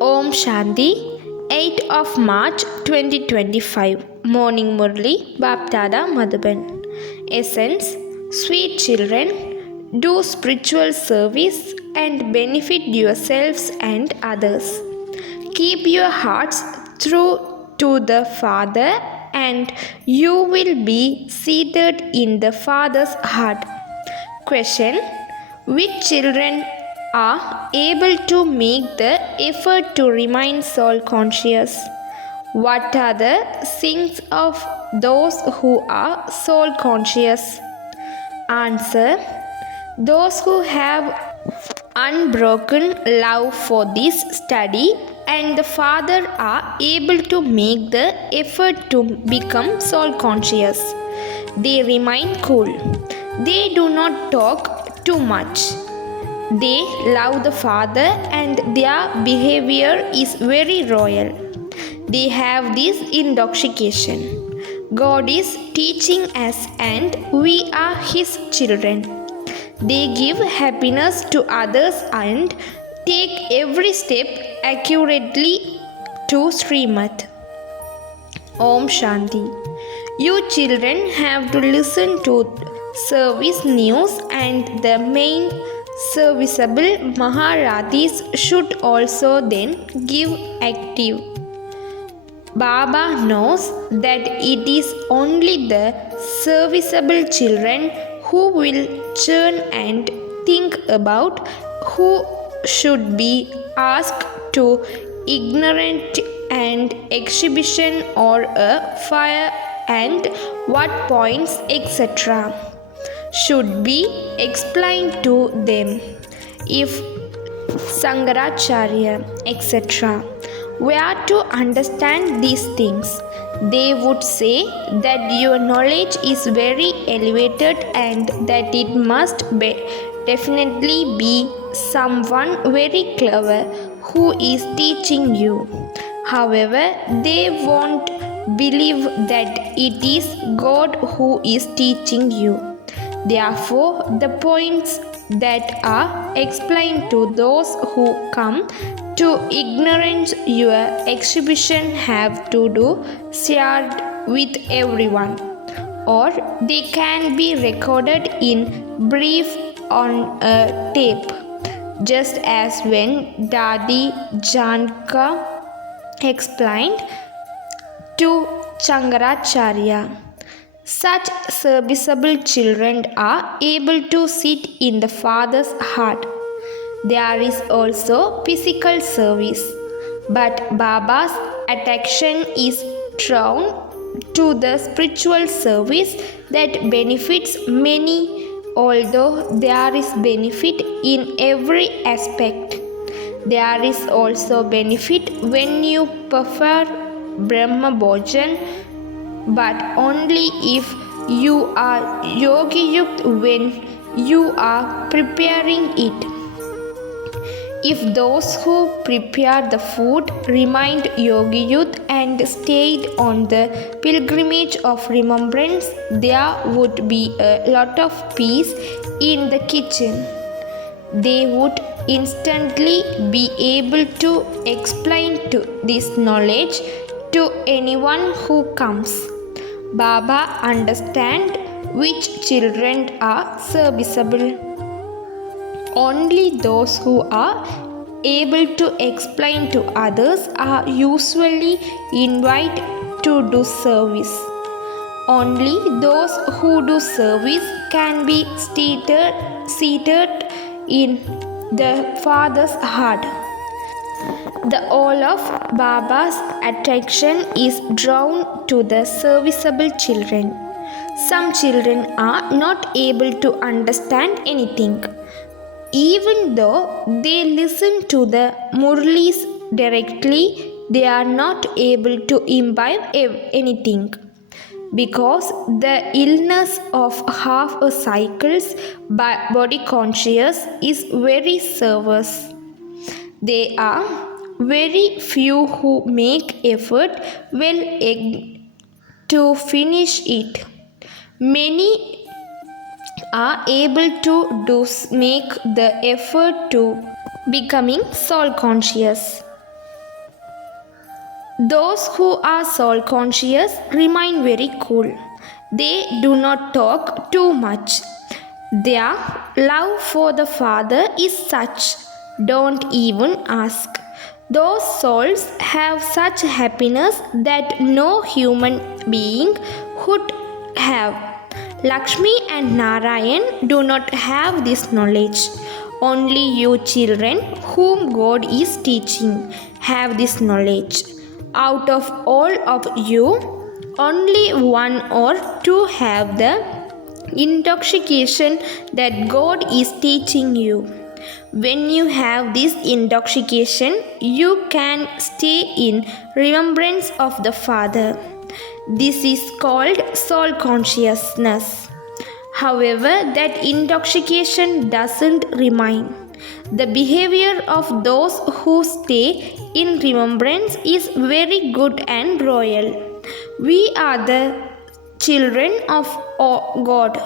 Om Shanti, 8th of March 2025. Morning Murli, Baptada Madhuban. Essence: Sweet children, do spiritual service and benefit yourselves and others. Keep your hearts true to the Father, and you will be seated in the Father's heart. Question: which children are able to make the effort to remain soul conscious? What are the sins of those who are soul conscious? Answer: those who have unbroken love for this study and the Father are able to make the effort to become soul conscious. They remain cool. They do not talk too much. They love the Father and their behavior is very royal. They have this intoxication. God is teaching us and we are His children. They give happiness to others and take every step accurately to Srimad. Om Shanti. You children have to listen to service news, and the main serviceable Maharathis should also then give active. Baba knows that it is only the serviceable children who will churn and think about who should be asked to ignorant and exhibition or a fire and what points etc. should be explained to them. If Sankaracharya etc. were to understand these things, they would say that your knowledge is very elevated and that it must definitely be someone very clever who is teaching you. However, they won't believe that it is God who is teaching you. Therefore, the points that are explained to those who come to ignorance your exhibition have to do shared with everyone, or they can be recorded in brief on a tape, just as when Dadi Janka explained to Shankaracharya. Such serviceable children are able to sit in the Father's heart. There is also physical service, but Baba's attention is drawn to the spiritual service that benefits many, although there is benefit in every aspect. There is also benefit when you prefer Brahma Bhojan, but only if you are Yogi Yukt when you are preparing it. If those who prepare the food remained Yogi Youth and stayed on the pilgrimage of remembrance, there would be a lot of peace in the kitchen. They would instantly be able to explain this knowledge to anyone who comes. Baba understands which children are serviceable. Only those who are able to explain to others are usually invited to do service. Only those who do service can be seated in the Father's heart. The all of Baba's attraction is drawn to the serviceable children. Some children are not able to understand anything. Even though they listen to the Murlis directly, they are not able to imbibe anything, because the illness of half a cycle's body conscious is very severe. There are very few who make effort well to finish it. Many are able to make the effort to becoming soul conscious. Those who are soul conscious remain very cool. They do not talk too much. Their love for the Father is such, don't even ask. Those souls have such happiness that no human being would have. Lakshmi and Narayan do not have this knowledge. Only you children, whom God is teaching, have this knowledge. Out of all of you, only one or two have the intoxication that God is teaching you. When you have this intoxication, you can stay in remembrance of the Father. This is called soul consciousness. However, that intoxication doesn't remain. The behavior of those who stay in remembrance is very good and royal. We are the children of God,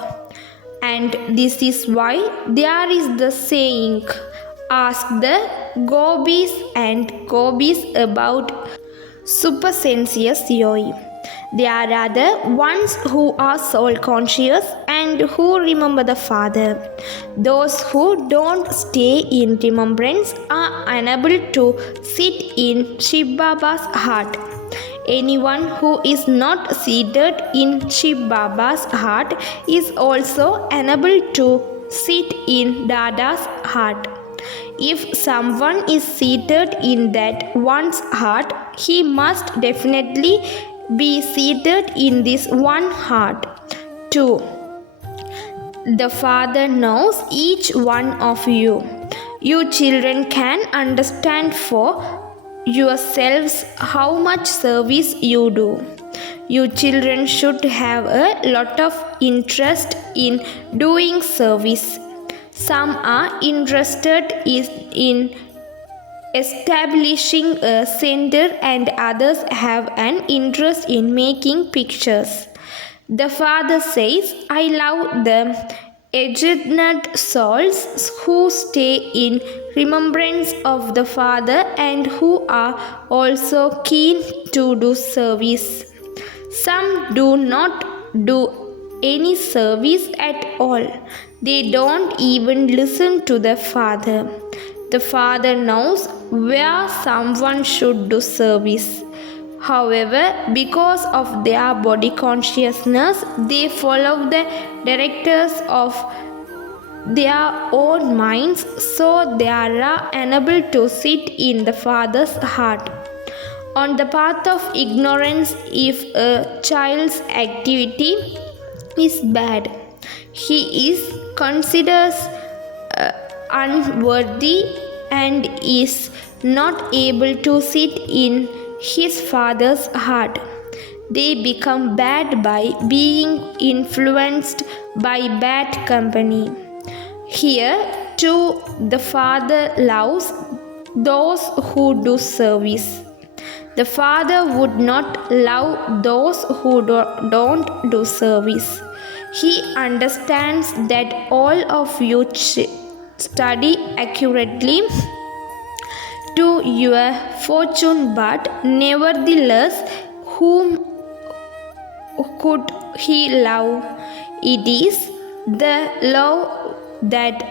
and this is why there is the saying, ask the gopis about supersensuous yogi. They are the ones who are soul conscious and who remember the Father. Those who don't stay in remembrance are unable to sit in Shiv Baba's heart. Anyone who is not seated in Shiv Baba's heart is also unable to sit in Dada's heart. If someone is seated in that one's heart, he must definitely be seated in this one heart too. The Father knows each one of you. You children can understand for yourselves how much service you do. You children should have a lot of interest in doing service. Some are interested in establishing a center and others have an interest in making pictures. The Father says, I love the aged souls who stay in remembrance of the Father and who are also keen to do service. Some do not do any service at all. They don't even listen to the Father. The Father knows where someone should do service. However, because of their body consciousness, they follow the directors of their own minds, so they are unable to sit in the Father's heart. On the path of ignorance, if a child's activity is bad, he is considered unworthy and is not able to sit in his Father's heart. They become bad by being influenced by bad company. Here too the Father loves those who do service. The Father would not love those who don't do service. He understands that all of you study accurately to your fortune, but nevertheless, whom could he love? It is the love that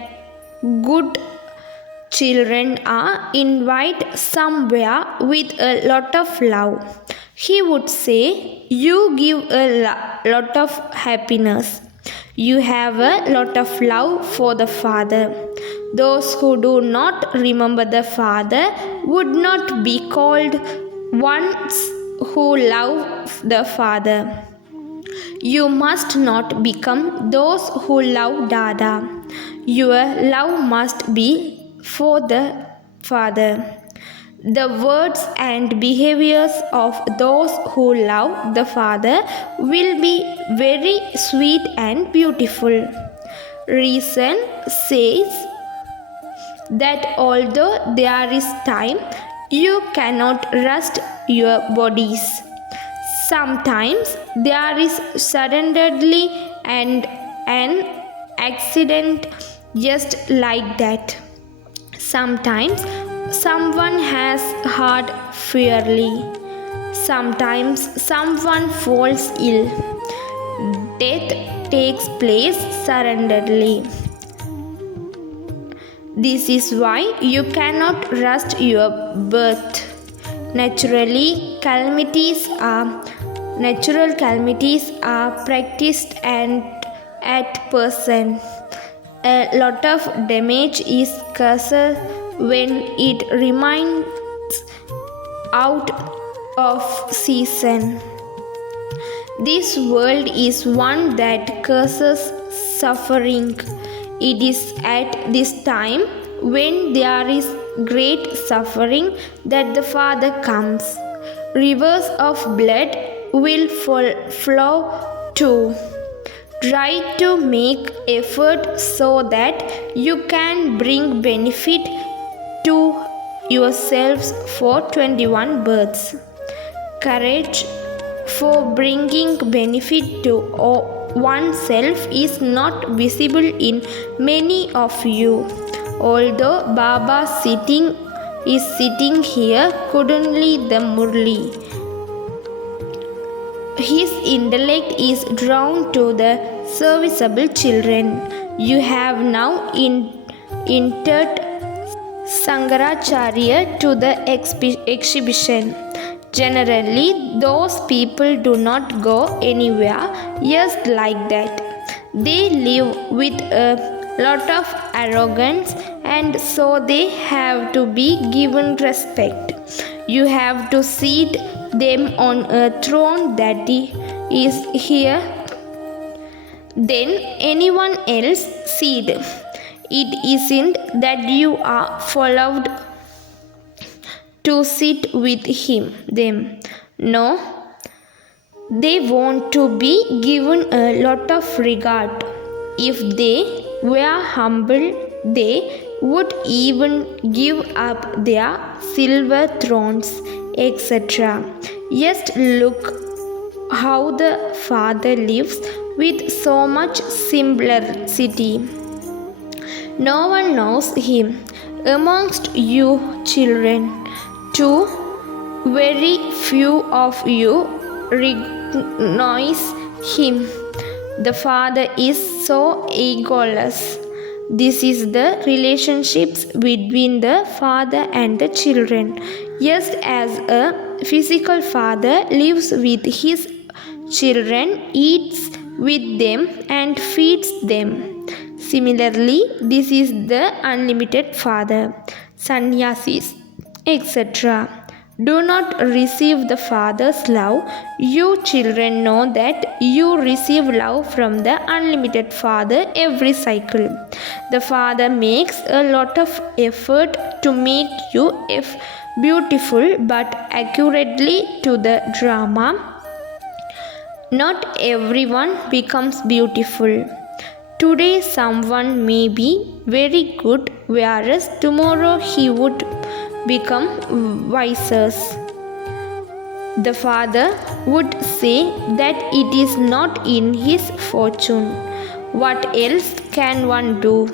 good children are invite somewhere with a lot of love. He would say, you give a lot of happiness. You have a lot of love for the Father. Those who do not remember the Father would not be called ones who love the Father. You must not become those who love Dada. Your love must be for the Father. The words and behaviors of those who love the Father will be very sweet and beautiful. Reason says that although there is time, you cannot rest your bodies. Sometimes there is suddenly and an accident just like that. Sometimes someone has heard fairly. Sometimes someone falls ill. Death takes place suddenly. This is why you cannot rush your birth. Natural calamities are practiced and at person. A lot of damage is caused when it remains out of season. This world is one that causes suffering. It is at this time when there is great suffering that the Father comes. Rivers of blood will flow too. Try to make effort so that you can bring benefit to yourselves for 21 births. Courage for bringing benefit to oneself is not visible in many of you. Although Baba is sitting here, currently the Murli. His intellect is drawn to the serviceable children. You have now entered Sankaracharya to the exhibition. Generally, those people do not go anywhere just like that. They live with a lot of arrogance, and so they have to be given respect. You have to seat them on a throne that is here. Then anyone else seat. It isn't that you are followed to sit with them. No, they want to be given a lot of regard. If they were humble, they would even give up their silver thrones, etc. Just look how the Father lives with so much simplicity. No one knows him amongst you children. Too very few of you recognize him. The Father is so egoless. This is the relationships between the Father and the children. Just as a physical father lives with his children, eats with them and feeds them. Similarly, this is the unlimited Father. Sannyasis, etc. do not receive the Father's love. You children know that you receive love from the unlimited Father every cycle. The Father makes a lot of effort to make you beautiful, but accurately to the drama. Not everyone becomes beautiful. Today someone may be very good, whereas tomorrow he would become wiser. The Father would say that it is not in his fortune. What else can one do?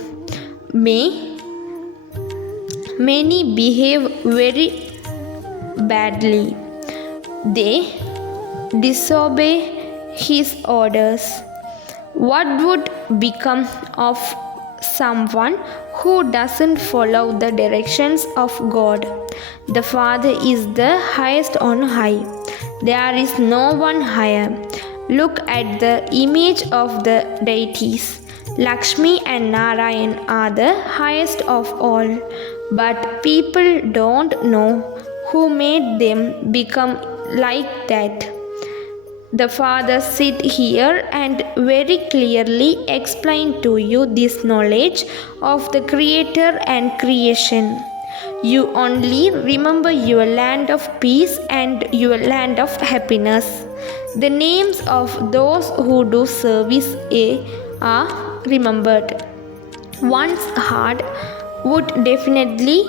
Many behave very badly. They disobey his orders. What would become of someone who doesn't follow the directions of God? The Father is the highest on high. There is no one higher. Look at the image of the deities. Lakshmi and Narayan are the highest of all, but people don't know who made them become like that. The Father sit here and very clearly explain to you this knowledge of the Creator and creation. You only remember your land of peace and your land of happiness. The names of those who do service are remembered. One's heart would definitely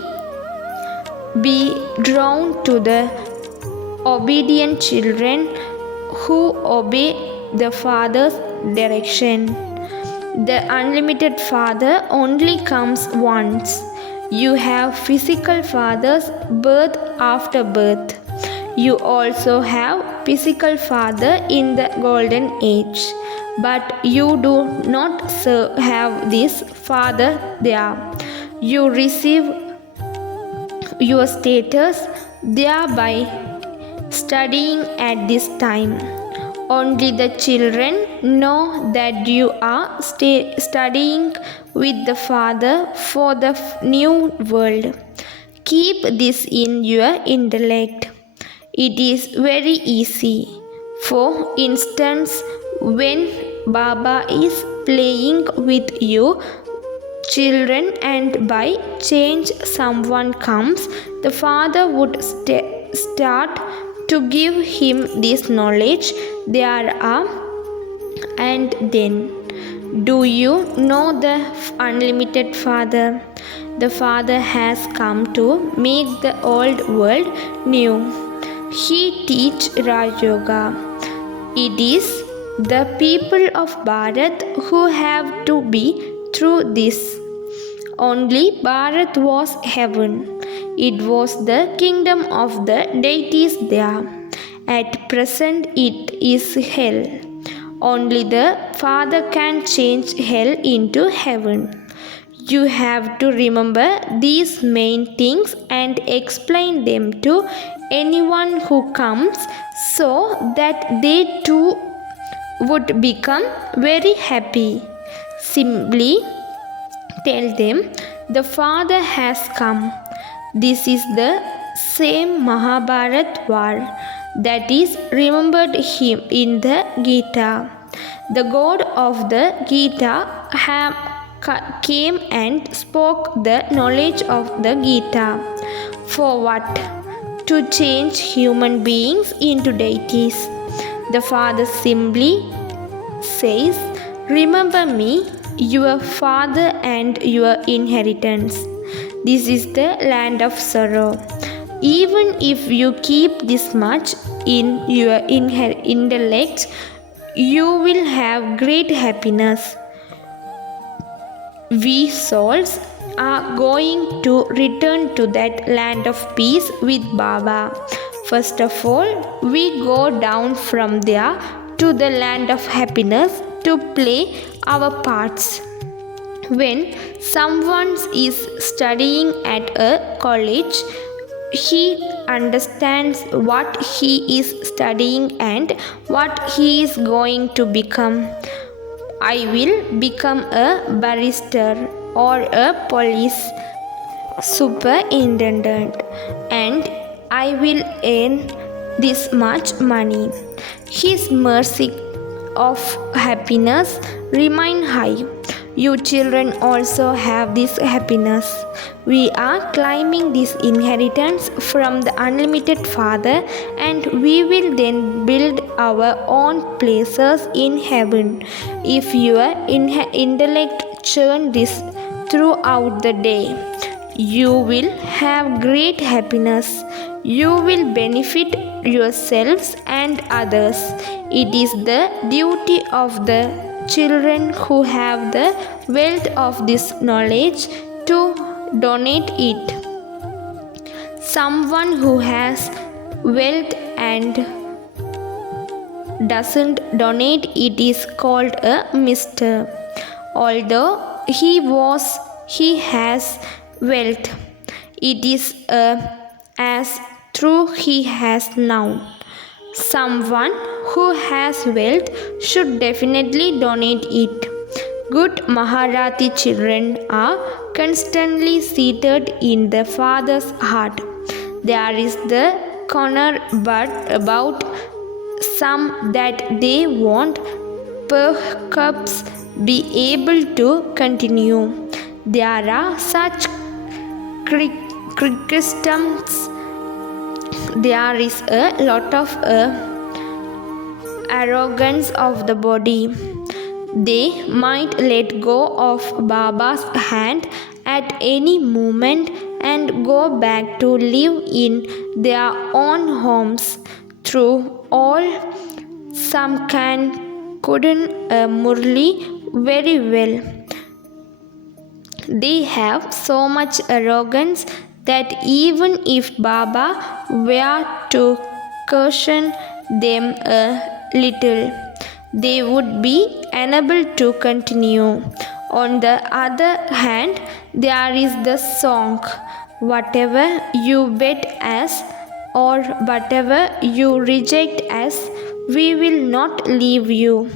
be drawn to the obedient children who obey the Father's direction. The unlimited Father only comes once. You have physical fathers birth after birth. You also have physical father in the golden age, but you do not have this father there. You receive your status there by studying at this time. Only the children know that you are studying with the Father for the new world. Keep this in your intellect. It is very easy. For instance, when Baba is playing with you children and by chance someone comes, the father would start to give him this knowledge there are. And then, do you know the unlimited father? The father has come to make the old world new. He teach Raj Yoga. It is the people of Bharat who have to be through this. Only Bharat was heaven. It was the kingdom of the deities there. At present it is hell. Only the Father can change hell into heaven. You have to remember these main things and explain them to anyone who comes so that they too would become very happy. Simply tell them the Father has come. This is the same Mahabharat war that is remembered him in the Gita. The God of the Gita came and spoke the knowledge of the Gita. For what? To change human beings into deities. The Father simply says, remember me, your father and your inheritance. This is the land of sorrow. Even if you keep this much in your intellect, you will have great happiness. We souls are going to return to that land of peace with Baba. First of all, we go down from there to the land of happiness to play our parts. When someone is studying at a college, he understands what he is studying and what he is going to become. I will become a barrister or a police superintendent and I will earn this much money. His mercy of happiness remain high. You children also have this happiness. We are claiming this inheritance from the unlimited Father and we will then build our own places in heaven. If your intellect churn this throughout the day, you will have great happiness. You will benefit yourselves and others. It is the duty of the children who have the wealth of this knowledge to donate it. Someone who has wealth and doesn't donate it is called a mister. Although he has wealth, it is as true he has now. Someone who has wealth should definitely donate it. Good Maharati children are constantly seated in the Father's heart. There is the corner but about some that they won't perhaps be able to continue. There are such customs. There is a lot of arrogance of the body. They might let go of Baba's hand at any moment and go back to live in their own homes. Through all, some couldn't Murli very well. They have so much arrogance that even if Baba were to caution them a little, they would be unable to continue. On the other hand, there is the song, whatever you bet us or whatever you reject us, we will not leave you.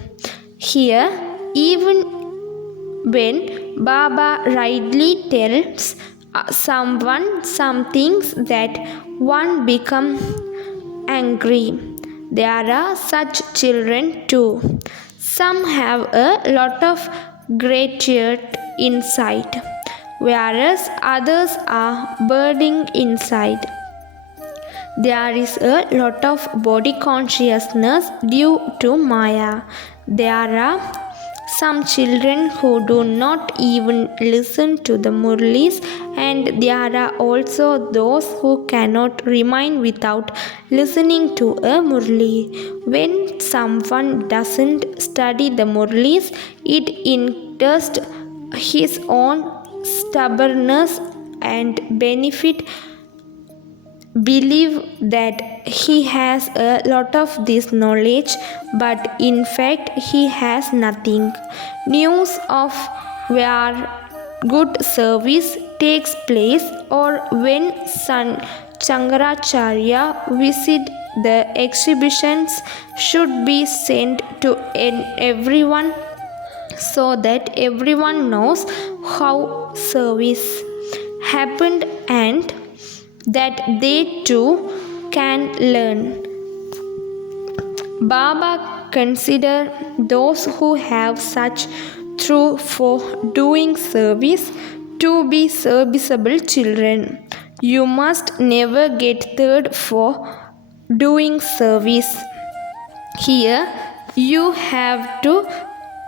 Here, even when Baba rightly tells someone some things that one becomes angry. There are such children too. Some have a lot of gratitude inside, whereas others are burning inside. There is a lot of body consciousness due to Maya. There are some children who do not even listen to the Murlis, and there are also those who cannot remain without listening to a Murli. When someone doesn't study the Murlis, it induces his own stubbornness and benefit believe that he has a lot of this knowledge, but in fact he has nothing. News of where good service takes place or when San Chankaracharya visit the exhibitions should be sent to everyone so that everyone knows how service happened and that they too can learn. Baba consider those who have such through for doing service to be serviceable children. You must never get third for doing service. Here you have to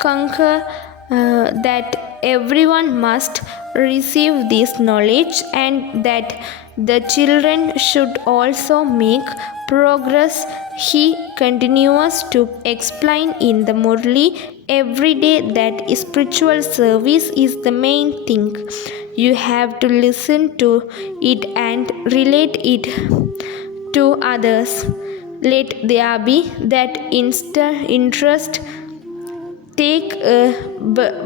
conquer that everyone must receive this knowledge and that the children should also make progress. He continues to explain in the Murli every day that spiritual service is the main thing. You have to listen to it and relate it to others. Let there be that interest. Take a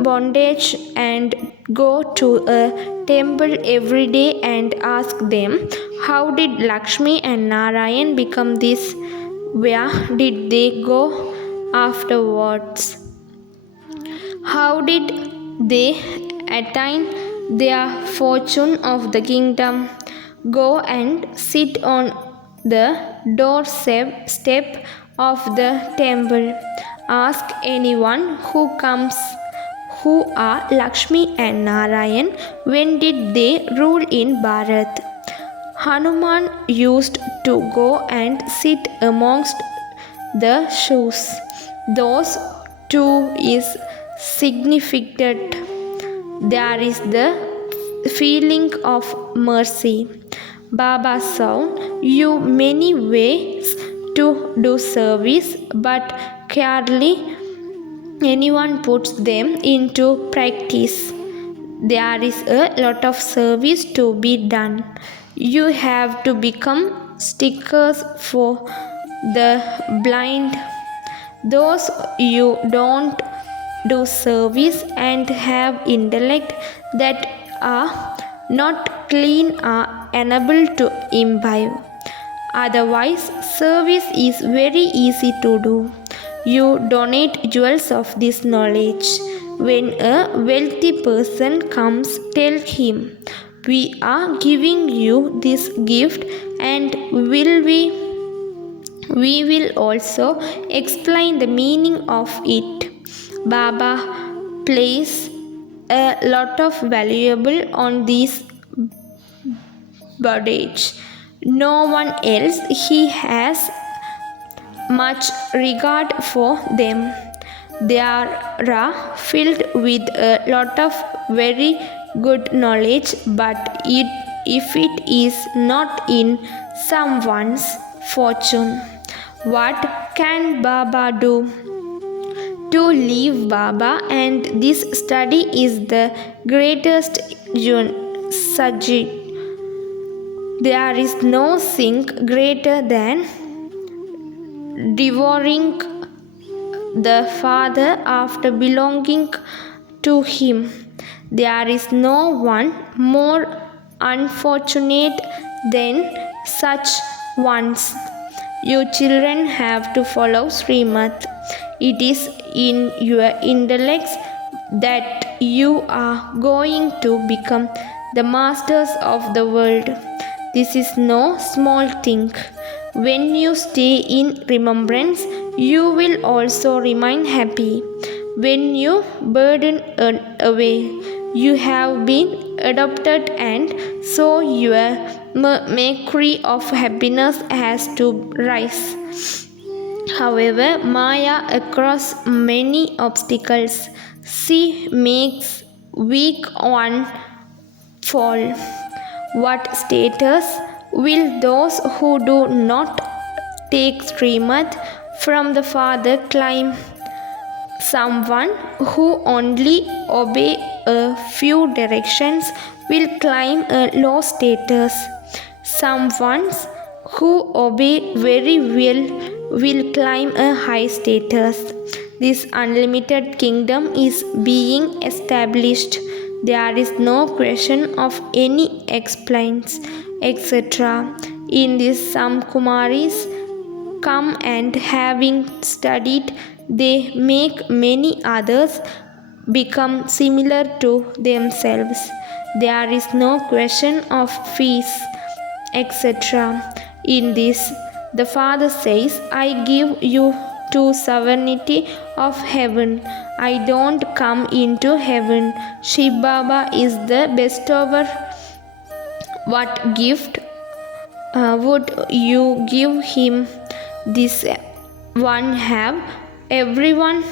bondage and go to a temple every day and ask them, how did Lakshmi and Narayan become this? Where did they go afterwards? How did they attain their fortune of the kingdom? Go and sit on the doorstep of the temple. Ask anyone who comes who are Lakshmi and Narayan, when did they rule in Bharat? Hanuman used to go and sit amongst the shoes. Those two is significant. There is the feeling of mercy. Baba saw you many ways to do service, but hardly anyone puts them into practice. There is a lot of service to be done. You have to become stickers for the blind. Those you don't do service and have intellect that are not clean are unable to imbibe. Otherwise, service is very easy to do. You donate jewels of this knowledge. When a wealthy person comes, tell him, we are giving you this gift and we will also explain the meaning of it. Baba places a lot of valuable on this bondage. No one else he has much regard for them. They are filled with a lot of very good knowledge, but if it is not in someone's fortune, what can Baba do? To leave Baba, and this study is the greatest sajid. There is no thing greater than devouring the Father after belonging to Him. There is no one more unfortunate than such ones. You children have to follow Srimad. It is in your intellects that you are going to become the masters of the world. This is no small thing. When you stay in remembrance, you will also remain happy. When you burden away, you have been adopted, and so your mercury of happiness has to rise. However, Maya across many obstacles, she makes weak one fall. What status will those who do not take Srimad from the Father climb? Someone who only obey a few directions will climb a low status. Someone who obey very well will climb a high status. This unlimited kingdom is being established. There is no question of any explains, etc. In this, some Kumaris come, and having studied, they make many others become similar to themselves. There is no question of fees, etc. In this, the Father says, I give you to sovereignty of heaven. I don't come into heaven. Shiv Baba is the bestower. What gift would you give him? This one have everyone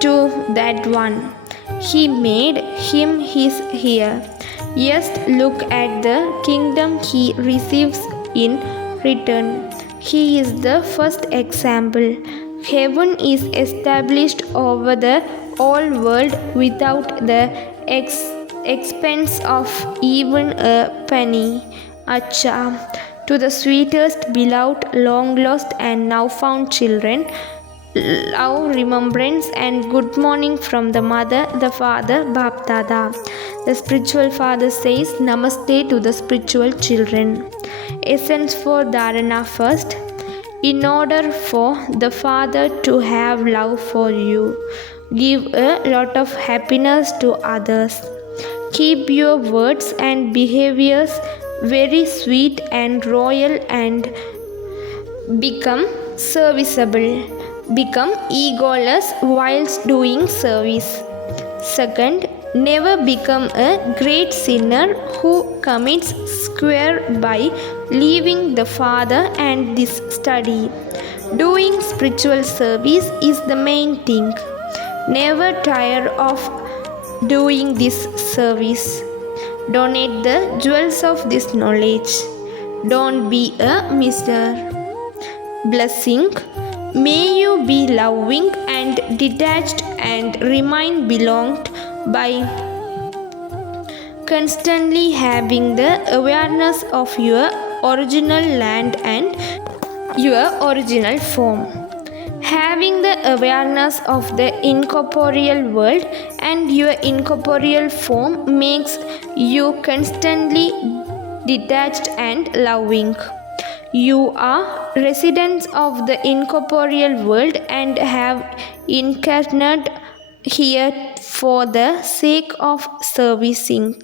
to that one. He made him his heir. Yes, look at the kingdom he receives in return. He is the first example. Heaven is established over the whole world without the expense of even a penny. Acha, to the sweetest, beloved, long lost, and now found children, love, remembrance, and good morning from the mother, the father, Bap Dada. The spiritual father says Namaste to the spiritual children. Essence for Dharana first. In order for the Father to have love for you, give a lot of happiness to others. Keep your words and behaviors very sweet and royal, and become serviceable. Become egoless whilst doing service. Second, never become a great sinner who commits square by leaving the Father and this study. Doing spiritual service is the main thing. Never tire of doing this service. Donate the jewels of this knowledge. Don't be a miser. Blessing. May you be loving and detached and remain belonged by constantly having the awareness of your original land and your original form. Having the awareness of the incorporeal world and your incorporeal form makes you constantly detached and loving. You are residents of the incorporeal world and have incarnate here for the sake of servicing.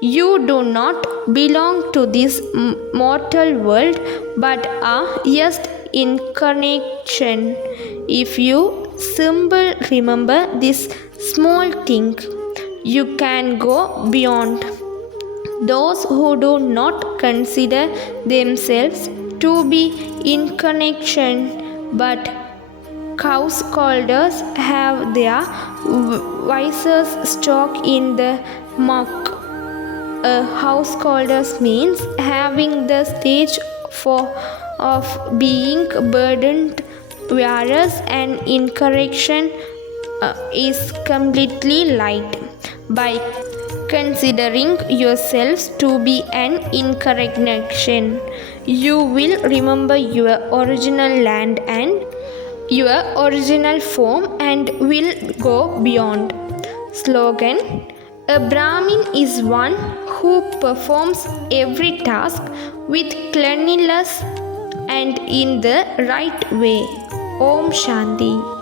You do not belong to this mortal world but are just incarnation. If you simply remember this small thing, you can go beyond. Those who do not consider themselves to be incarnation but householders have their vices stock in the muck. A householders means having the stage of being burdened, whereas an incorrection is completely light. By considering yourselves to be an incarnation. You will remember your original land and your original form and will go beyond. Slogan: a Brahmin is one who performs every task with cleanliness and in the right way. Om Shanti.